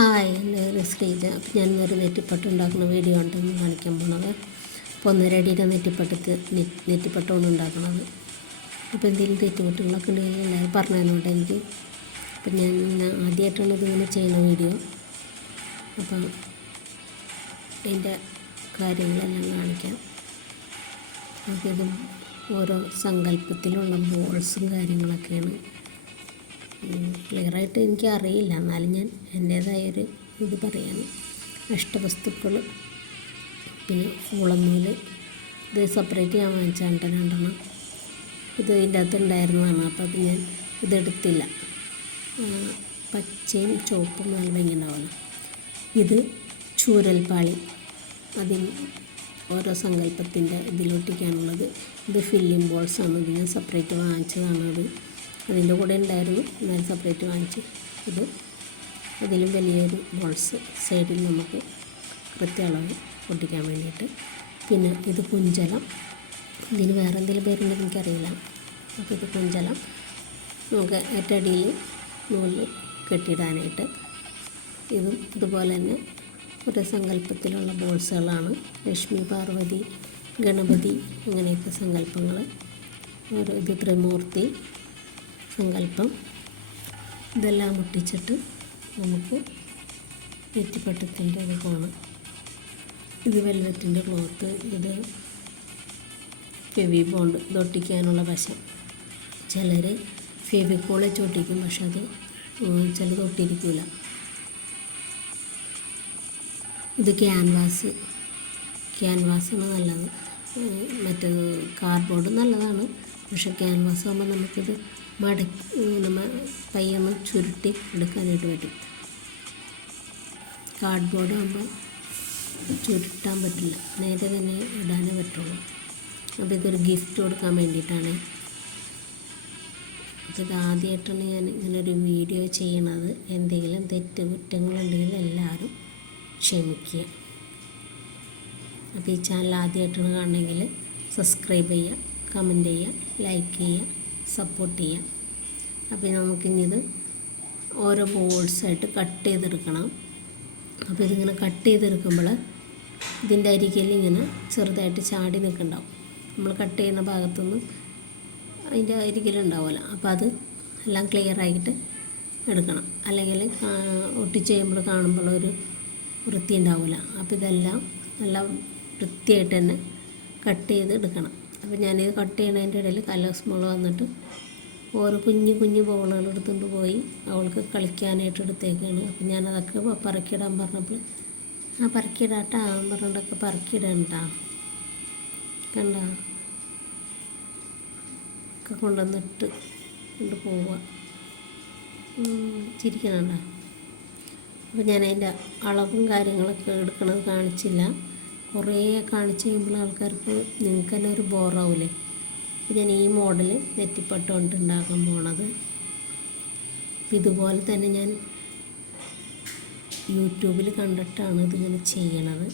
Hi എന്റെ പേര് ശ്രീജ അപ്പം ഞാൻ ഇന്നൊരു നെറ്റിപ്പട്ട് ഉണ്ടാക്കുന്ന വീഡിയോ ഉണ്ടെന്ന് കാണിക്കാൻ പോണത്. അപ്പോൾ ഒന്നര അടിയുടെ നെറ്റിപ്പട്ടത്ത് നെറ്റിപ്പട്ടമാണ് ഉണ്ടാക്കുന്നത് അപ്പോൾ എന്തെങ്കിലും തെറ്റുകുറ്റങ്ങളൊക്കെ ഉണ്ടെങ്കിൽ എല്ലാവരും പറഞ്ഞു തന്നോട്ടെ എനിക്ക്. അപ്പം ഞാൻ ഇങ്ങനെ ആദ്യമായിട്ടാണ് ഇതിങ്ങനെ ചെയ്യുന്ന വീഡിയോ. അപ്പം അതിന്റെ കാര്യങ്ങളെല്ലാം കാണിക്കാം. നമുക്കിതും ഓരോ സങ്കല്പത്തിലുള്ള ബോൾസും കാര്യങ്ങളൊക്കെയാണ്. ക്ലിയറായിട്ട് എനിക്ക് അറിയില്ല എന്നാലും ഞാൻ എന്റേതായൊരു ഇത് പറയാണ്. അഷ്ടവസ്തുക്കൾ പിന്നെ പൂളനൂൽ ഇത് സെപ്പറേറ്റ് ഞാൻ വാങ്ങിച്ചാണ് രണ്ടെണ്ണം ഇത് ഇതിന്റെ അകത്ത് ഉണ്ടായിരുന്നതാണ് അപ്പോൾ അത് ഞാൻ ഇതെടുത്തില്ല. പച്ചയും ചുവപ്പും നല്ല ഭംഗി ഉണ്ടാവണം ഇത് ചൂരൽപ്പാളി അതിൽ ഓരോ സങ്കല്പത്തിന്റെ ഇതിലൊട്ടിക്കാനുള്ളത് ഇത് ഫില്ലിംഗ് ബോൾസാണ്. ഇത് ഞാൻ സെപ്പറേറ്റ് വാങ്ങിച്ചതാണ്. അത് അതിന്റെ കൂടെ ഉണ്ടായിരുന്നു. ഞാൻ സെപ്പറേറ്റ് വാങ്ങിച്ച് ഇത്. ഇതിലും വലിയൊരു ബോൾസ് സൈഡിൽ നമുക്ക് കൃത്യ അളവ് ഒട്ടിക്കാൻ വേണ്ടിയിട്ട്. പിന്നെ ഇത് കുഞ്ചലം. ഇതിന് വേറെ എന്തെങ്കിലും പേരുണ്ടെങ്കിൽ എനിക്കറിയില്ല. അപ്പോൾ ഇത് കുഞ്ചലം. നമുക്ക് ഏറ്റടിയിൽ നൂൽ കെട്ടിയിടാനായിട്ട് ഇതും ഇതുപോലെ തന്നെ ഒരു സങ്കല്പത്തിലുള്ള ബോൾസുകളാണ് ലക്ഷ്മി പാർവതി ഗണപതി അങ്ങനെയൊക്കെ സങ്കല്പങ്ങൾ. ഒരു ഇത് ത്രിമൂർത്തി സങ്കല്പം. ഇതെല്ലാം പൊട്ടിച്ചിട്ട് നമുക്ക് നെറ്റിപ്പട്ടത്തിന്റെ ഇത് ഇത് വെൽവെറ്റിന്റെ ക്ലോത്ത് ഇത് ഫെവി ബോണ്ട് ഇതൊട്ടിക്കാനുള്ള വശം. ചിലർ ഫെവിക്കോൾ വെച്ച് ഒട്ടിക്കും പക്ഷെ അത് ചിലത് ഒട്ടിയിരിക്കില്ല ഇത് ക്യാൻവാസ്. ക്യാൻവാസാണ് നല്ലത്. മറ്റേ കാർഡ്ബോർഡ് നല്ലതാണ്. പക്ഷെ ക്യാൻവാസ് ആകുമ്പോൾ നമുക്കിത് മടക്കി നമ്മൾ പയ്യൊന്ന് ചുരുട്ടി എടുക്കാനായിട്ട് പറ്റും കാർഡ്ബോർഡ് ആകുമ്പോൾ ചുരുട്ടാൻ പറ്റില്ല. നേരെ തന്നെ ഇടാനേ പറ്റുള്ളൂ. അപ്പോൾ ഇതൊരു ഗിഫ്റ്റ് കൊടുക്കാൻ വേണ്ടിയിട്ടാണ്. അപ്പോൾ ആദ്യമായിട്ടാണ് ഞാൻ ഇങ്ങനൊരു വീഡിയോ ചെയ്യണത്. എന്തെങ്കിലും തെറ്റ് കുറ്റങ്ങളുണ്ടെങ്കിൽ എല്ലാവരും ക്ഷമിക്കുക. അപ്പോൾ ഈ ചാനൽ ആദ്യമായിട്ടാണ് കാണണമെങ്കിൽ സബ്സ്ക്രൈബ് ചെയ്യുക കമന്റ് ചെയ്യുക ലൈക്ക് ചെയ്യുക. സപ്പോർട്ട് ചെയ്യാം. അപ്പോൾ നമുക്കിനിത് ഓരോ ബോൾസായിട്ട് കട്ട് ചെയ്തെടുക്കണം. അപ്പോൾ ഇതിങ്ങനെ കട്ട് ചെയ്തെടുക്കുമ്പോൾ ഇതിന്റെ അരികിൽ ഇങ്ങനെ ചെറുതായിട്ട് ചാടി നിൽക്കുന്നുണ്ടാവും നമ്മൾ കട്ട് ചെയ്യുന്ന ഭാഗത്തുനിന്ന് അതിന്റെ അരികിലുണ്ടാവുമല്ലോ അപ്പോൾ അത് എല്ലാം ക്ലിയർ ആയിട്ട് എടുക്കണം. അല്ലെങ്കിൽ ഒട്ടിച്ച് ചെയ്യുമ്പോൾ കാണുമ്പോൾ ഒരു വൃത്തി ഉണ്ടാവില്ല അപ്പോൾ ഇതെല്ലാം നല്ല വൃത്തിയായിട്ട് തന്നെ കട്ട് ചെയ്ത് എടുക്കണം അപ്പോൾ ഞാനിത് കട്ട് ചെയ്യണതിന്റെ ഇടയിൽ കലോസ് മുള വന്നിട്ട് ഓരോ കുഞ്ഞു കുഞ്ഞു ബോളുകൾ എടുത്തുകൊണ്ട് പോയി അവൾക്ക് കളിക്കാനായിട്ട് എടുത്തേക്കാണ്. അപ്പം ഞാനതൊക്കെ പറക്കിയിടാൻ പറഞ്ഞപ്പോൾ ആ പറക്കിയിടാട്ടാ പറഞ്ഞിട്ടൊക്കെ പറക്കിയിടണ്ട കണ്ട? ഒക്കെ കൊണ്ടുവന്നിട്ട് കൊണ്ട് പോവുക. ചിരിക്കണണ്ട? അപ്പോൾ ഞാൻ അതിന്റെ അളവും കാര്യങ്ങളൊക്കെ എടുക്കണത് കാണിച്ചില്ല. കുറേ കാണിച്ച് കഴിയുമ്പോൾ ആൾക്കാർക്ക് നിങ്ങൾക്ക് തന്നെ ഒരു ബോറാവൂലേ അപ്പോൾ ഞാൻ ഈ മോഡൽ നെറ്റിപ്പട്ടുകൊണ്ട് ഉണ്ടാക്കാൻ പോണത് ഇതുപോലെ തന്നെ ഞാൻ യൂട്യൂബിൽ കണ്ടിട്ടാണ് ഇതിങ്ങനെ ചെയ്യണത്.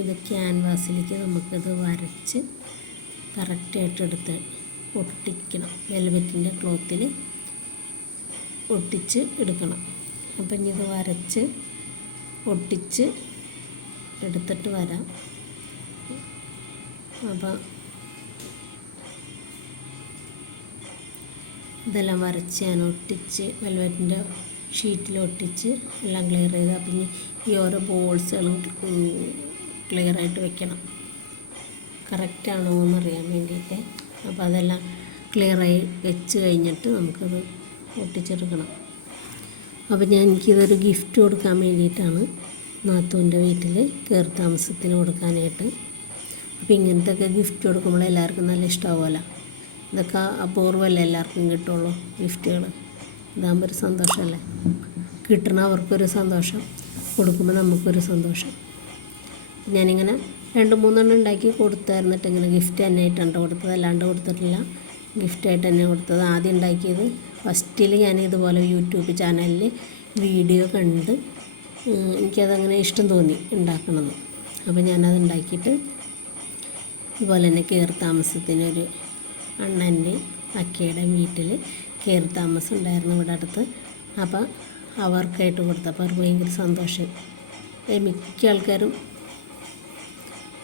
ഇത് ക്യാൻവാസിലേക്ക് നമുക്കിത് വരച്ച് കറക്റ്റായിട്ട് എടുത്ത് ഒട്ടിക്കണം. വെൽവെറ്റിന്റെ ക്ലോത്തിൽ ഒട്ടിച്ച് എടുക്കണം. അപ്പം ഇനി ഇത് വരച്ച് ഒട്ടിച്ച് എടുത്തിട്ട് വരാം. അപ്പം ഇതെല്ലാം വരച്ച് ഞാൻ ഒട്ടിച്ച് വെൽവെറ്റിന്റെ ഷീറ്റിൽ ഒട്ടിച്ച് എല്ലാം ക്ലിയർ ചെയ്ത് അപ്പം ഈ ഓരോ ബോൾസുകളും ക്ലിയർ ആയിട്ട് വെക്കണം. കറക്റ്റാണോ എന്നറിയാൻ വേണ്ടിയിട്ട്. അപ്പോൾ അതെല്ലാം ക്ലിയറായി വെച്ച് കഴിഞ്ഞിട്ട് നമുക്കത് ഒട്ടിച്ചെടുക്കണം. അപ്പോൾ ഞാൻ എനിക്കിതൊരു ഗിഫ്റ്റ് കൊടുക്കാൻ വേണ്ടിയിട്ടാണ്. നാത്തൂന്റെ വീട്ടിൽ കയറി താമസത്തിന് കൊടുക്കാനായിട്ട്. അപ്പോൾ ഇങ്ങനത്തെ ഒക്കെ ഗിഫ്റ്റ് കൊടുക്കുമ്പോൾ എല്ലാവർക്കും നല്ല ഇഷ്ടമാവുമല്ലോ ഇതൊക്കെ അപൂർവമല്ലേ എല്ലാവർക്കും കിട്ടുള്ളൂ ഗിഫ്റ്റുകൾ ഇതാകുമ്പോൾ ഒരു സന്തോഷമല്ലേ? കിട്ടണ അവർക്കൊരു സന്തോഷം കൊടുക്കുമ്പോൾ നമുക്കൊരു സന്തോഷം. ഞാനിങ്ങനെ രണ്ട് മൂന്നെണ്ണം ഉണ്ടാക്കി കൊടുത്തായിരുന്നിട്ട് ഇങ്ങനെ ഗിഫ്റ്റ് തന്നെ ആയിട്ടാണ് കൊടുത്തത്. അല്ലാണ്ട് കൊടുത്തിട്ടില്ല. ഗിഫ്റ്റായിട്ട് തന്നെ കൊടുത്തത്. ആദ്യം ഉണ്ടാക്കിയത് ഫസ്റ്റിൽ ഞാൻ ഇതുപോലെ യൂട്യൂബ് ചാനലിൽ വീഡിയോ കണ്ട് എനിക്കതങ്ങനെ ഇഷ്ടം തോന്നി ഉണ്ടാക്കണമെന്ന്. അപ്പോൾ ഞാനത് ഉണ്ടാക്കിയിട്ട് ഇതുപോലെ തന്നെ കയറി താമസത്തിനൊരു അണ്ണന്റെ അക്കയുടെ വീട്ടിൽ കയറി താമസം ഉണ്ടായിരുന്നു ഇവിടെ അടുത്ത്. അപ്പോൾ അവർക്കായിട്ട് കൊടുത്തു അപ്പോൾ അവർക്ക് ഭയങ്കര സന്തോഷം. മിക്ക ആൾക്കാരും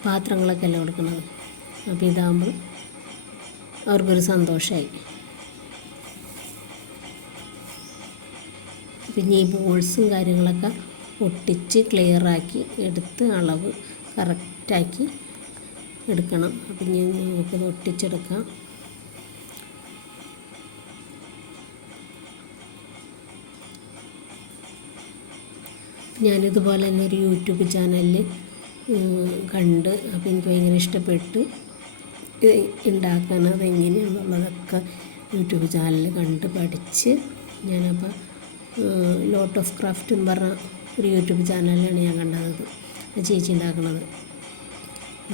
പാത്രങ്ങളൊക്കെ അല്ല കൊടുക്കുന്നത്? അപ്പോൾ ഇതാകുമ്പോൾ അവർക്കൊരു സന്തോഷമായി. പിന്നെ ഈ ബോൾസും കാര്യങ്ങളൊക്കെ ഒട്ടിച്ച് ക്ലിയറാക്കി എടുത്ത് അളവ് കറക്റ്റാക്കി എടുക്കണം. അപ്പം ഞാൻ നമുക്കത് ഒട്ടിച്ചെടുക്കാം. ഞാനിതുപോലെ തന്നെ ഒരു യൂട്യൂബ് ചാനലിൽ കണ്ട് അപ്പോൾ എനിക്ക് ഭയങ്കര ഇഷ്ടപ്പെട്ടു. ഉണ്ടാക്കാൻ അതെങ്ങനെയാണെന്നുള്ളതൊക്കെ യൂട്യൂബ് ചാനലിൽ കണ്ട് പഠിച്ച് ഞാനപ്പോൾ ലോട്ട് ഓഫ് ക്രാഫ്റ്റ് എന്ന് പറഞ്ഞ ഒരു യൂട്യൂബ് ചാനലിലാണ് ഞാൻ കണ്ടത്. ചേച്ചി ഉണ്ടാക്കുന്നത്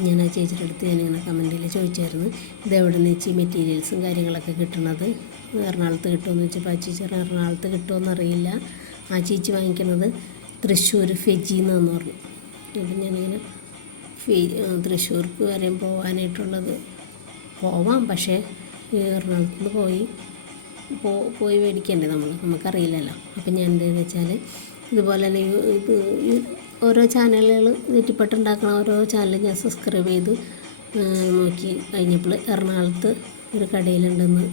ഞാൻ ആ ചേച്ചിയുടെ അടുത്ത് ഞാനിങ്ങനെ കമന്റിൽ ചോദിച്ചായിരുന്നു ഇത് എവിടെ നിന്ന് വെച്ച് മെറ്റീരിയൽസും കാര്യങ്ങളൊക്കെ കിട്ടണത്? എറണാകുളത്ത് കിട്ടുമെന്ന് വെച്ചപ്പോൾ ആ ചേച്ചി എറണാകുളത്ത് കിട്ടുമെന്ന് അറിയില്ല. ആ ചേച്ചി വാങ്ങിക്കുന്നത് തൃശ്ശൂർ ഫെജിന്നാന്ന് പറഞ്ഞു. അപ്പം ഞാനിങ്ങനെ ഫെ തൃശ്ശൂർക്ക് വരെയും പോകാനായിട്ടുള്ളത് പോവാം പക്ഷേ എറണാകുളത്ത് നിന്ന് പോയി പോ പോയി മേടിക്കണ്ടേ നമ്മൾ നമുക്കറിയില്ലല്ലോ. അപ്പം ഞാൻ എന്താണെന്ന് വെച്ചാൽ ഇതുപോലെ തന്നെ ഇത് ഓരോ ചാനലുകൾ നെറ്റിപ്പട്ടുണ്ടാക്കുന്ന ഓരോ ചാനൽ ഞാൻ സബ്സ്ക്രൈബ് ചെയ്ത്. നോക്കി കഴിഞ്ഞപ്പോൾ എറണാകുളത്ത് ഒരു കടയിലുണ്ടെന്ന്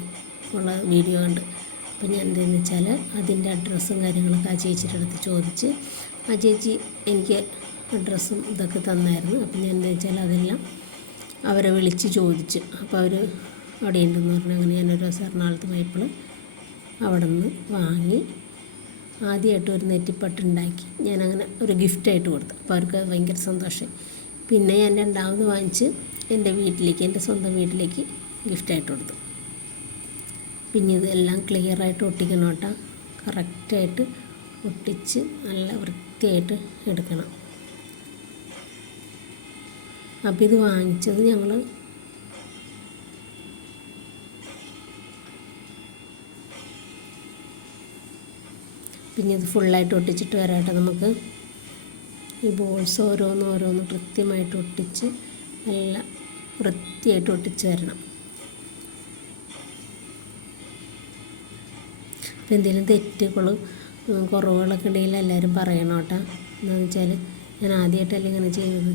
ഉള്ള വീഡിയോ ഉണ്ട് അപ്പം ഞാൻ എന്താണെന്ന് വെച്ചാൽ അതിന്റെ അഡ്രസ്സും കാര്യങ്ങളൊക്കെ ആ ചേച്ചിയുടെ അടുത്ത് ചോദിച്ച് ആ ചേച്ചി എനിക്ക് അഡ്രസ്സും ഇതൊക്കെ തന്നായിരുന്നു. അപ്പം ഞാൻ എന്താ വെച്ചാൽ അതെല്ലാം അവരെ വിളിച്ച് ചോദിച്ച്. അപ്പോൾ അവർ അവിടെ ഉണ്ടെന്ന് പറഞ്ഞു. അങ്ങനെ ഞാനൊരു ദിവസം എറണാകുളത്ത് പോയപ്പോൾ അവിടെ നിന്ന് വാങ്ങി ആദ്യമായിട്ട് ഒരു നെറ്റിപ്പട്ട് ഉണ്ടാക്കി. ഞാനങ്ങനെ ഒരു ഗിഫ്റ്റായിട്ട് കൊടുത്തു. അപ്പോൾ അവർക്ക് ഭയങ്കര സന്തോഷമായി. പിന്നെ ഞാൻ രണ്ടാമത് വാങ്ങിച്ച് എന്റെ വീട്ടിലേക്ക് എന്റെ സ്വന്തം വീട്ടിലേക്ക് ഗിഫ്റ്റായിട്ട് കൊടുത്തു. പിന്നെ ഇതെല്ലാം ക്ലിയറായിട്ട് ഒട്ടിക്കണം കേട്ടോ. കറക്റ്റായിട്ട് ഒട്ടിച്ച് നല്ല വൃത്തിയായിട്ട് എടുക്കണം. അപ്പോൾ ഇത് വാങ്ങിച്ചത് ഞങ്ങൾ പിന്നെ ഇത് ഫുള്ളായിട്ട് ഒട്ടിച്ചിട്ട് വരാട്ടോ നമുക്ക്. ഈ ബോൾസ് ഓരോന്ന് ഓരോന്ന് കൃത്യമായിട്ട് ഒട്ടിച്ച് നല്ല വൃത്തിയായിട്ട് ഒട്ടിച്ച് വരണം. അപ്പം എന്തെങ്കിലും തെറ്റുകൾ കുറവുകളൊക്കെ ഉണ്ടെങ്കിൽ എല്ലാവരും പറയണം കേട്ടോ. എന്താണെന്ന് വെച്ചാൽ ഞാൻ ആദ്യമായിട്ടല്ലേ ഇങ്ങനെ ചെയ്യുന്നത്.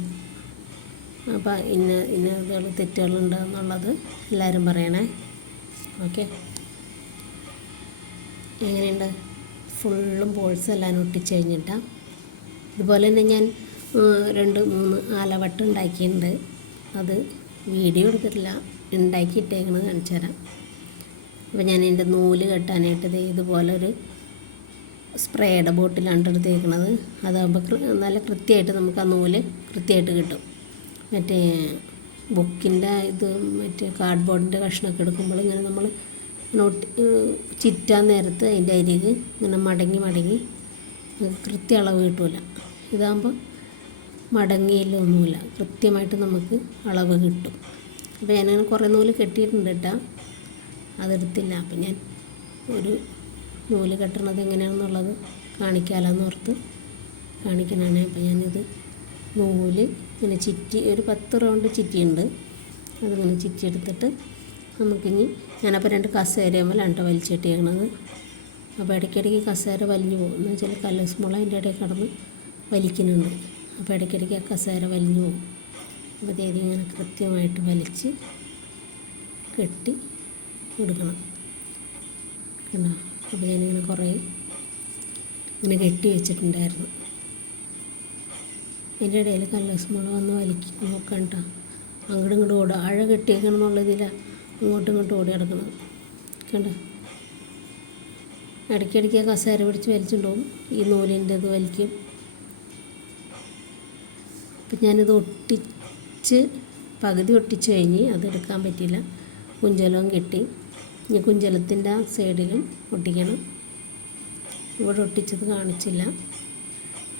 അപ്പോൾ ഇന്ന ഇന്ന ഇതുകൾ തെറ്റുകളുണ്ട് എന്നുള്ളത് എല്ലാവരും പറയണേ. ഓക്കെ. എങ്ങനെയുണ്ട്? ഫുള്ളും ബോൾസ് എല്ലാം ഒട്ടിച്ച് കഴിഞ്ഞിട്ടാണ് ഇതുപോലെ തന്നെ ഞാൻ രണ്ട് മൂന്ന് ആലവട്ടം ഉണ്ടാക്കിയിട്ടുണ്ട്. അത് വീഡിയോ എടുത്തിട്ടില്ല. ഉണ്ടാക്കിയിട്ടേക്കണത് കാണിച്ചു തരാം. അപ്പോൾ ഞാൻ എന്റെ നൂൽ കെട്ടാനായിട്ട് ദേ ഇതുപോലെ ഒരു സ്പ്രേയുടെ ബോട്ടിലാണ് എടുത്തേക്കണത്. അതാകുമ്പോൾ നല്ല കൃത്യമായിട്ട് നമുക്ക് ആ നൂൽ കൃത്യമായിട്ട് കിട്ടും. മറ്റേ ബുക്കിന്റെ ഇത് മറ്റേ കാർഡ്ബോർഡിന്റെ കഷ്ണമൊക്കെ എടുക്കുമ്പോൾ ഇങ്ങനെ നമ്മൾ നോട്ട് ചിറ്റാൻ നേരത്ത് അതിന്റെ അരിക് ഇങ്ങനെ മടങ്ങി മടങ്ങി. കൃത്യ അളവ് കിട്ടില്ല ഇതാകുമ്പോൾ മടങ്ങിയില്ലൊന്നുമില്ല കൃത്യമായിട്ട് നമുക്ക് അളവ് കിട്ടും. അപ്പോൾ ഞാനങ്ങനെ കുറേ നൂൽ കെട്ടിയിട്ടുണ്ട് കേട്ടോ. അതെടുത്തില്ല. അപ്പം ഞാൻ ഒരു നൂൽ കെട്ടണത് എങ്ങനെയാണെന്നുള്ളത് കാണിക്കാമെന്ന് ഓർത്ത് കാണിക്കണേ അപ്പം ഞാനിത് നൂൽ ഇങ്ങനെ ചിറ്റി ഒരു പത്ത് റൗണ്ട് ചിറ്റിയുണ്ട്. അതിങ്ങനെ ചിറ്റി എടുത്തിട്ട് നമുക്കിനി ഞാനപ്പോൾ രണ്ട് കസേരയുമ്പോഴാണ് കേട്ടോ വലിച്ചിട്ടിരിക്കണത് അപ്പോൾ ഇടയ്ക്കിടയ്ക്ക് കസേര വലിഞ്ഞു പോകും. എന്ന് വെച്ചാൽ കല്ലസ് മുള അതിന്റെ ഇടയിൽ കിടന്ന് വലിക്കുന്നുണ്ട്. അപ്പോൾ ഇടയ്ക്കിടയ്ക്ക് ആ കസേര വലിഞ്ഞു പോകും. അപ്പോൾ തേതി ഇങ്ങനെ കൃത്യമായിട്ട് വലിച്ച് കെട്ടി കൊടുക്കണം. കണ്ടോ? അപ്പോൾ ഞാനിങ്ങനെ കുറേ ഇങ്ങനെ കെട്ടി വെച്ചിട്ടുണ്ടായിരുന്നു. അതിന്റെ ഇടയിൽ കല്ലസ് മുള വന്ന് വലിക്കും നോക്കണ്ട അങ്ങോട്ടും ഇങ്ങോട്ടും ഓടുക അഴ കെട്ടിയേക്കണം എന്നുള്ളതിലാണ് അങ്ങോട്ടും ഇങ്ങോട്ടും ഓടി കിടക്കുന്നത് കണ്ട? ഇടയ്ക്കിടയ്ക്ക് കസേര പിടിച്ച് വലിച്ചിട്ടുണ്ടാവും. ഈ നൂലിന്റെ ഇത് വലിക്കും. അപ്പം ഞാനിത് ഒട്ടിച്ച് പകുതി ഒട്ടിച്ച് കഴിഞ്ഞ് അതെടുക്കാൻ പറ്റിയില്ല. കുഞ്ചലവും കെട്ടി. ഇനി കുഞ്ചലത്തിന്റെ സൈഡിലും ഒട്ടിക്കണം. ഇവിടെ ഒട്ടിച്ചത് കാണിച്ചില്ല.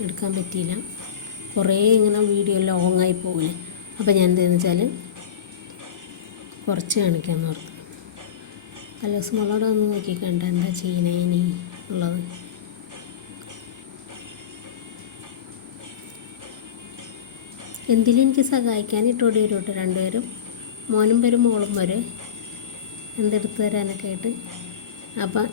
എടുക്കാൻ പറ്റിയില്ല. കുറേ ഇങ്ങനെ വീഡിയോ ലോങ്ങായി പോകില്ലേ അപ്പോൾ ഞാൻ എന്താണെന്ന് വെച്ചാൽ കുറച്ച് കാണിക്കാമെന്ന് ഓർത്ത്. ദിവസം മുളക് ഒന്ന് നോക്കിക്കണ്ട എന്താ ചെയ്യണേ ഇനി ഉള്ളത്? എന്തിലും എനിക്ക് സഹായിക്കാൻ ഇട്ടോടി വരും കേട്ടോ രണ്ടുപേരും. മോനും വരും മോളും വരും. എന്തെടുത്ത് തരാനൊക്കെ ആയിട്ട്. അപ്പം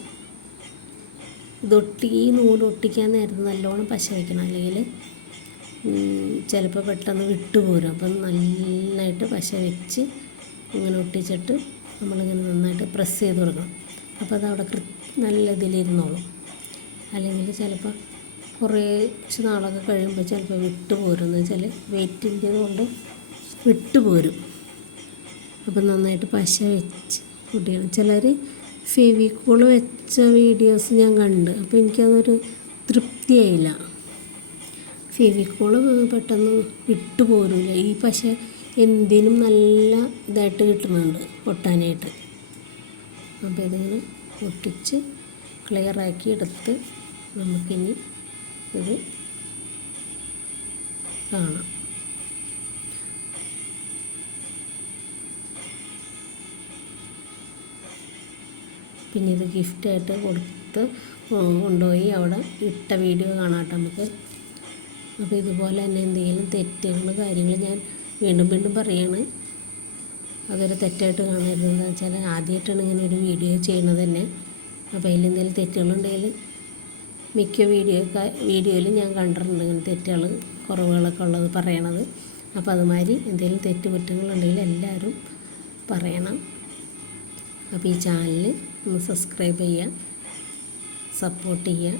ഇതൊട്ടി ഈ നൂൽ ഒട്ടിക്കാൻ നേരത്ത് നല്ലോണം പശ വയ്ക്കണം അല്ലെങ്കിൽ ചിലപ്പോൾ പെട്ടെന്ന് വിട്ടുപോരും. അപ്പം നന്നായിട്ട് പശ വെച്ച് ഇങ്ങനെ ഒട്ടിച്ചിട്ട് നമ്മളിങ്ങനെ നന്നായിട്ട് പ്രസ് ചെയ്ത് കൊടുക്കണം. അപ്പോൾ അത് അവിടെ കൃ നല്ല ഇതിലിരുന്നോളും. അല്ലെങ്കിൽ ചിലപ്പോൾ കുറേ നാളൊക്കെ കഴിയുമ്പോൾ ചിലപ്പോൾ വിട്ടുപോരും എന്ന് വെച്ചാൽ വെയിറ്റിന്റെ കൊണ്ട് വിട്ടുപോരും അപ്പം നന്നായിട്ട് പശ വെച്ച് കുട്ടിയാണ്. ചിലർ ഫെവിക്കോൾ വെച്ച വീഡിയോസ് ഞാൻ കണ്ട്. അപ്പോൾ എനിക്കതൊരു തൃപ്തിയായില്ല. ഫെവിക്കോൾ പെട്ടെന്ന് വിട്ടു പോരില്ല ഈ പശ എന്തിനും നല്ല ഇതായിട്ട് കിട്ടുന്നുണ്ട് ഒട്ടാനായിട്ട് അപ്പോൾ ഇതിങ്ങനെ ഒട്ടിച്ച് ക്ലിയറാക്കി എടുത്ത് നമുക്കിനി ഇത് കാണാം. പിന്നെ ഇത് ഗിഫ്റ്റായിട്ട് കൊടുത്ത് കൊണ്ടുപോയി അവിടെ ഇട്ട വീഡിയോ കാണാം നമുക്ക്. അപ്പോൾ ഇതുപോലെ തന്നെ എന്തെങ്കിലും തെറ്റുകൾ കാര്യങ്ങൾ ഞാൻ വീണ്ടും വീണ്ടും പറയാണ്. അതൊരു തെറ്റായിട്ട് കാണരുതെന്ന് വെച്ചാൽ ആദ്യമായിട്ടാണ് ഇങ്ങനെ ഒരു വീഡിയോ ചെയ്യണത് തന്നെ. അപ്പോൾ അതിൽ എന്തെങ്കിലും തെറ്റുകളുണ്ടെങ്കിൽ മിക്ക വീഡിയോ വീഡിയോയിലും ഞാൻ കണ്ടിട്ടുണ്ട് ഇങ്ങനെ തെറ്റുകൾ കുറവുകളൊക്കെ ഉള്ളത് പറയണത്. അപ്പോൾ അതുമാതിരി എന്തെങ്കിലും തെറ്റുകുറ്റങ്ങളുണ്ടെങ്കിൽ എല്ലാവരും പറയണം. അപ്പോൾ ഈ ചാനൽ ഒന്ന് സബ്സ്ക്രൈബ് ചെയ്യുക സപ്പോർട്ട് ചെയ്യുക.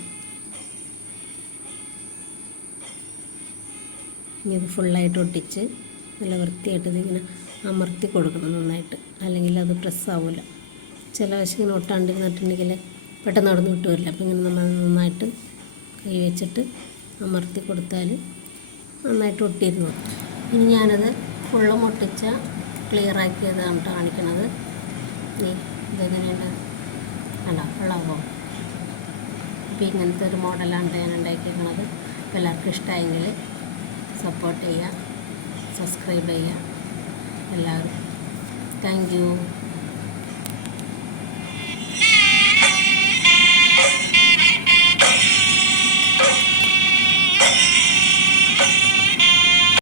ഇനി ഫുള്ളായിട്ട് ഒട്ടിച്ച് നല്ല വൃത്തിയായിട്ട് ഇതിങ്ങനെ അമർത്തി കൊടുക്കണം നന്നായിട്ട്. അല്ലെങ്കിൽ അത് പ്രസ്സാവില്ല ചില വശം ഒട്ടാണ്ടിരുന്നിട്ടുണ്ടെങ്കിൽ പെട്ടെന്ന് നടന്ന് വിട്ടു വരില്ല. അപ്പോൾ ഇങ്ങനെ നമ്മൾ നന്നായിട്ട് കൈ വെച്ചിട്ട് അമർത്തി കൊടുത്താൽ നന്നായിട്ട് ഒട്ടിയിരുന്നു ഇനി ഞാനത് ഫുള്ളും ക്ലിയർ ക്ലിയറാക്കിയതാണ് കാണിക്കണത്. നീ ഇതെങ്ങനെയുണ്ട് അല്ല വെള്ളമാവോ അപ്പോൾ ഇങ്ങനത്തെ ഒരു മോഡലാണ് ഞാൻ ഉണ്ടാക്കിയിരിക്കുന്നത് അപ്പോൾ എല്ലാവർക്കും ഇഷ്ടമായെങ്കിൽ സപ്പോർട്ട് ചെയ്യുക. സബ്സ്ക്രൈബ് ചെയ്യുക എല്ലാവരും. Thank you